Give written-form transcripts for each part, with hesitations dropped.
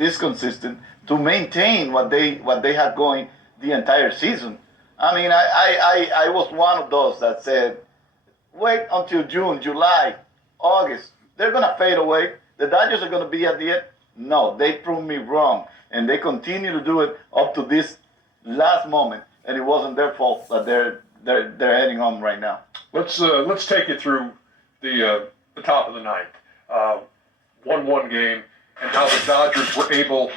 is consistent to maintain what they had going the entire season. I mean, I was one of those that said, wait until June, July, August. They're going to fade away. The Dodgers are going to be at the end. No, they proved me wrong. And they continue to do it up to this last moment. And it wasn't their fault that they're heading home right now. Let's take you through the top of the ninth. 1-1 game, and how the Dodgers were able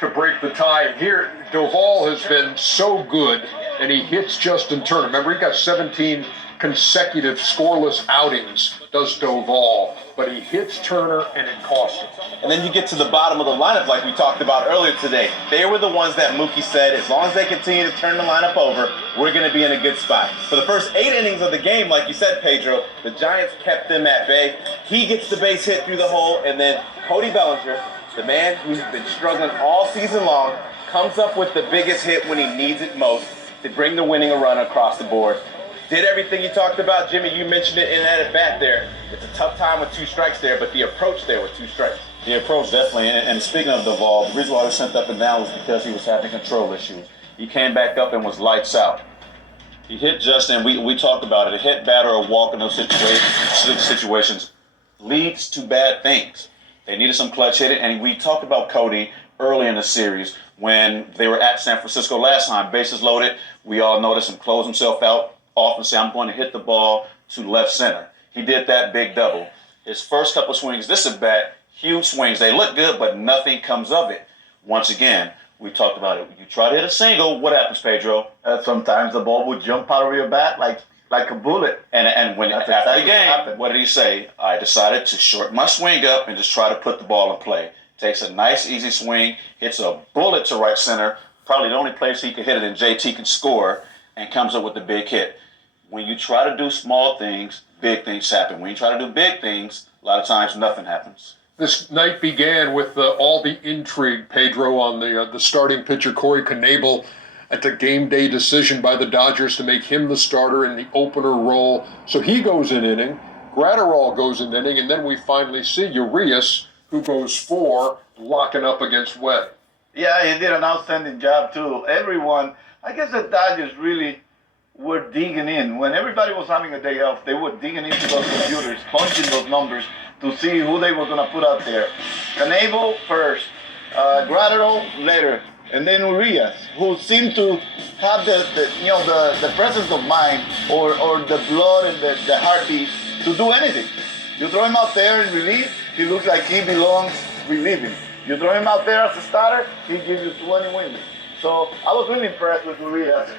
to break the tie. And here, Doval has been so good, and he hits Justin Turner. Remember, he got 17 consecutive scoreless outings, does Doval, but he hits Turner, and it costs him. And then you get to the bottom of the lineup like we talked about earlier today. They were the ones that Mookie said, as long as they continue to turn the lineup over, we're going to be in a good spot. For the first 8 innings of the game, like you said, Pedro, the Giants kept them at bay. He gets the base hit through the hole, and then Cody Bellinger, the man who's been struggling all season long, comes up with the biggest hit when he needs it most to bring the winning run across the board. Did everything you talked about, Jimmy. You mentioned it in that at bat there. It's a tough time with 2 strikes there, but the approach there with 2 strikes. The approach, definitely. And speaking of Doval, the reason why he was sent up and down was because he was having control issues. He came back up and was lights out. He hit Justin. We talked about it. A hit, batter, or walk in those situations leads to bad things. They needed some clutch hitting, and we talked about Cody early in the series when they were at San Francisco last time. Bases loaded. We all noticed him close himself out off and say, I'm going to hit the ball to left center. He did that big double. His first couple swings, this at bat, huge swings. They look good, but nothing comes of it. Once again, we talked about it. You try to hit a single, what happens, Pedro? Sometimes the ball would jump out of your bat like a bullet. And when That's after exactly the game, what happened. what did he say? I decided to shorten my swing up and just try to put the ball in play. Takes a nice, easy swing, hits a bullet to right center, probably the only place he could hit it and JT can score, and comes up with the big hit. When you try to do small things, big things happen. When you try to do big things, a lot of times nothing happens. This night began with all the intrigue, Pedro, on the starting pitcher, Corey Knebel, at the game day decision by the Dodgers to make him the starter in the opener role. So he goes an inning, Gratterall goes an inning, and then we finally see Urias, who goes 4, locking up against Webb. Yeah, he did an outstanding job, too. Everyone, I guess the Dodgers really were digging in. When everybody was having a day off, they were digging into those computers, punching those numbers to see who they were going to put out there. Knebel first, Gratterall later, and then Urias, who seemed to have the presence of mind or the blood and the heartbeat to do anything. You throw him out there in relief, he looks like he belongs relieving. You throw him out there as a starter, he gives you 20 wins. So I was really impressed with Urias.